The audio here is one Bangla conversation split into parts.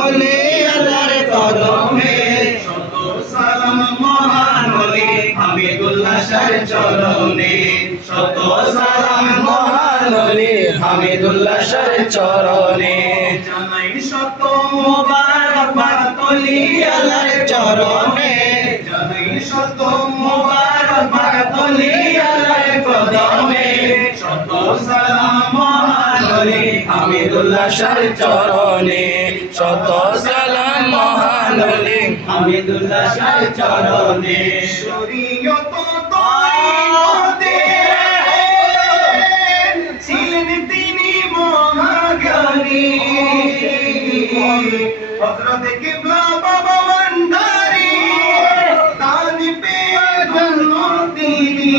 অলি আল্লাহর কদমে শত সালাম মহান অলি হামিদুল্লাহ শাহর চরণে শত সালাম মহান অলি হামিদুল্লাহ শাহর চরণে জানাই শত মুবারকবাদ অলি আল্লাহর চরণে জানাই শত মুবারকবাদ অলি আল্লাহর কদমে শত সালাম মহান অলি হামিদুল্লাহ শাহর চরণে শত সালাম মহান অলি হামিদুল্লাহ শাহর চরণে শরীয়ত তরিকতে ছিলেন তিনি মহাজ্ঞানী হযরত কিবলা বাবা ভান্ডারী দান পেয়ে ধন্য তিনি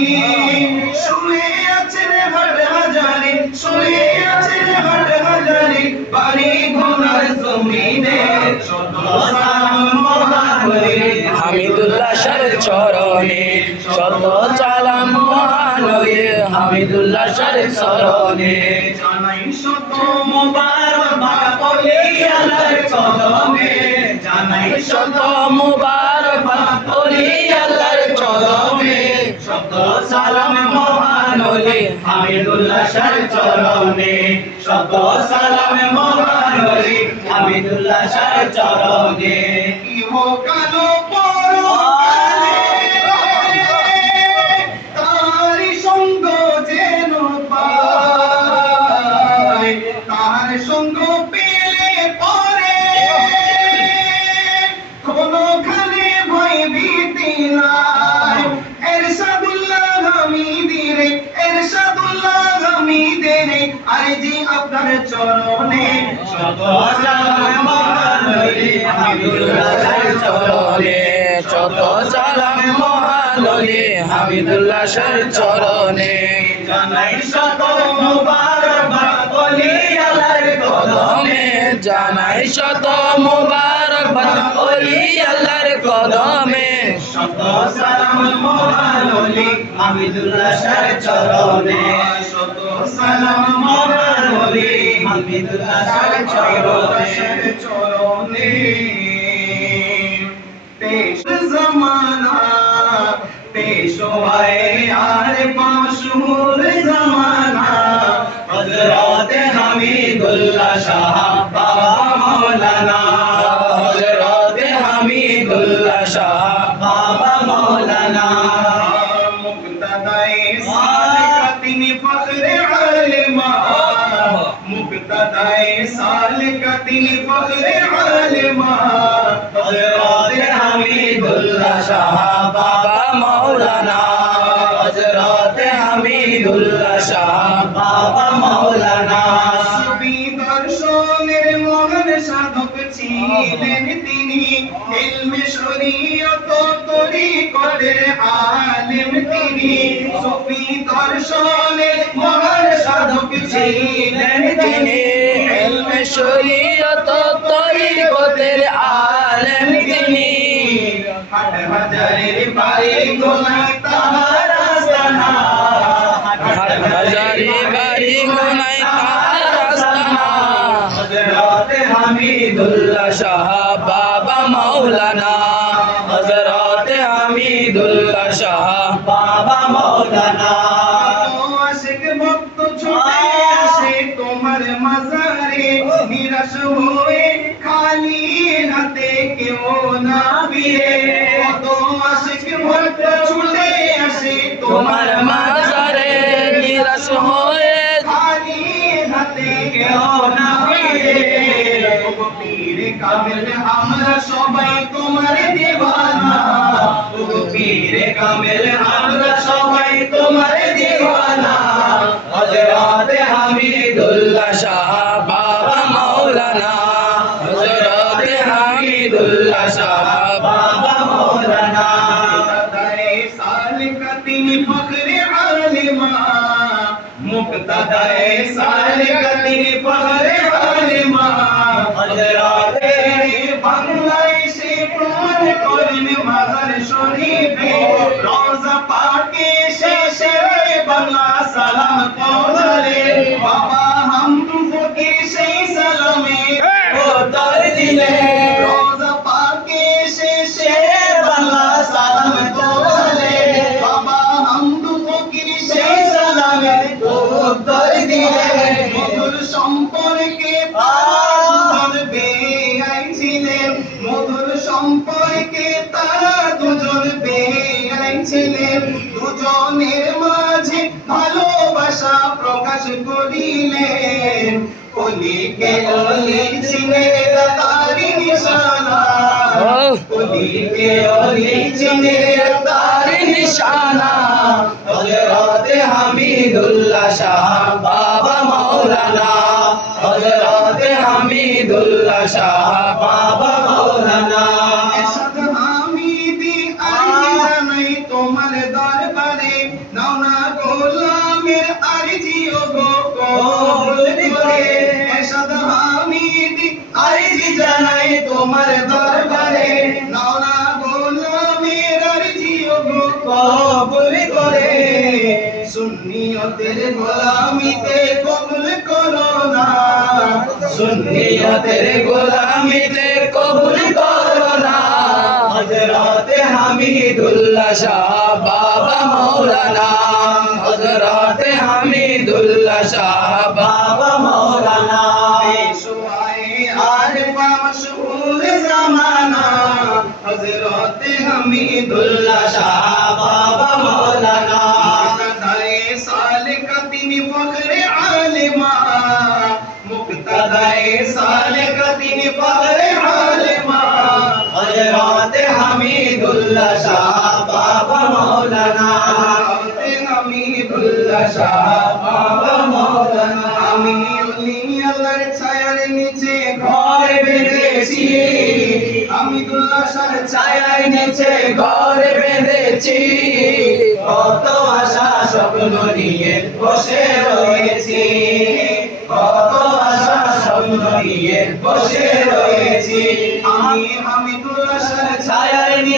শুয়ে আছেন হাট হাজারে শুয়ে আছেন হাট হাজারে বাড়ি ঘোড়ার জমিনে শত সালাম মহান অলি হামিদুল্লাহ শাহর চরণে শত সালাম মহান অলি হামিদুল্লাহ শাহর চরণে জানাই শত মুবারকবাদ অলি আল্লাহর কদমে জানাই শত মুবারকবাদ অলি আল্লাহর কদমে শত সালাম মহান অলি হামিদুল্লাহ শাহর চরণে শত সালাম মহান অলি হামিদুল্লাহ শাহর চরণে ইহকাল পরকালে তারি সঙ্গ যেন পাই তার সঙ্গ পেলে পরে কোনখানে ভয় ভীতি নাই এরশাদুল্লাহ হামিদিরে এরশাদুল্লাহ হামিদিরে আরজি আপনার চরণে শত সালাম মহান অলি হামিদুল্লাহ শাহর চরণে শত সালাম মহান অলি হামিদুল্লাহ শাহর চরণে জানাই শত মুবারকবাদ অলি আল্লাহর কদমে জানাই শত মুবারকবাদ অলি আল্লাহর কদমে শত সালাম মহান অলি হামিদুল্লাহ শাহর চরণে শত সালাম মহান অলি হামিদুল্লাহ শাহর চরণে পেশ জমানা পেশওয়ায়ে আর মশহুর জমানা হযরত হামিদুল্লাহ শাহ বাবা মাওলানা হযরত হামিদুল্লাহ শাহ বাবা মাওলানা মুক্তাদায়ে সালিকা তিনি ফখরে আলেমা মুক্তাদায়ে সালিকা তিনি ফখরে আলেমা হযরত হামিদুল্লাহ শাহ বাবা মাওলানা হযরত হামিদুল্লাহ শাহ বাবা মাওলানা সুফি দর্শনের মহান সাধক ছিলেন তিনি ইলমে শরীয়ত তরিকতের আলেম তিনি সুফি দর্শনের মহান সাধক ছিলেন তিনি ইলমে শরীয়ত তরিকতের আলেম তিনি হাট হাজারের বাড়ি গোনায় তাহার আস্তানা হাট হাজারের বাড়ি গোনায় তাহার আস্তানা হযরত হামিদুল্লাহ শাহ বাবা মাওলানা হযরত হামিদুল্লাহ শাহ বাবা মাওলানা আশিক ভক্ত ছুটে আসে তোমার মাজারে নিরাশ হয়ে খালি হাতে কেউ না ফিরে কত আশিক ভক্ত ছুটে আসে তোমার মাজারে নিরাশ হয়ে খালি হাতে কেউ না ফিরে ও পীর কামিল আমরা সবাই তোমার দিওয়ানা ও পীর কামিল আমরা সবাই তোমার দিওয়ানা হযরত হামিদুল্লাহ শাহ বাবা মাওলানা হযরত হামিদুল্লাহ শাহ বাবা মাওলানা মুক্তাদায়ে সালিকা তিনি ফখরে আলেমা মুক্তাদায়ে সালিকা তিনি ফখরে আলেমা হযরত বাংলাদেশে প্রমাণ করেন মাজার শরীফে রওজা পাকে শেষে বাংলা সালাম পৌঁছালে বাবা হামদু ফকির সেই সালামে ও দরদি দিলেন। রোজা পাকে শেষে বাংলা সালাম তোলে, বাবা হামদু ফকির সেই সালামের উত্তর দিলেন। মধুর সম্পর্কে তারা দুজন বেয়াই ছিলেন, মধুর সম্পর্কে তারা দুজন বেয়াই ছিলেন। দুজনের মাঝে ভালোবাসা প্রকাশ করিলেন, অলিকে অলি চিনে তারি নিশানা, অলিকে অলি চিনে তারি নিশানা হযরতে হামিদুল্লাহ শাহ বাবা মাওলানা, হযরতে হামিদুল্লাহ শাহ বাবা মাওলানা। এরশাদ হামিদি আরজি জানাই তোমার দরবারে, নাও না গোলামের আরজি ও গো কবুল করে। এরশাদ হামিদি আরজি জানাই তোমার দরবারে, নাও না গোলামের আরজি ও গো কবুল করে। সুন্নিয়তের গোলামিতে কবুল করো না, সুন্নিয়তের গোলামিতে কবুল করো না, হযরতে হামিদুল্লাহ শাহ বাবা মাওলানা, হযরতে হামিদুল্লাহ শাহ বাবা মাওলানা। পেশওয়ায়ে আরফা মশহুর জামানা, হযরতে হামিদুল্লাহ শাহ বাবা মাওলানা, মুক্তাদায়ে সালেকা তিনি ফখরে আলেমা, মুক্তাদায়ে সালেকা তিনি ফখরে আলেমা। হযরতে হামিদুল্লাহ শাহ বাবা মাওলানা, হযরতে হামিদুল্লাহ শাহ বাবা মাওলানা। আমি ওলি আল্লাহর ছায়ার নিচে ঘর বেঁধেছি, হামিদুল্লাহ শাহর ছায়ার নিচে ঘর বেঁধেছি, কত আশা স্বপ্ন নিয়ে বসে রয়েছি, কত আশা স্বপ্ন নিয়ে বসে রয়েছি। আমি হামিদুল্লাহ শাহর ছায়ার নিচে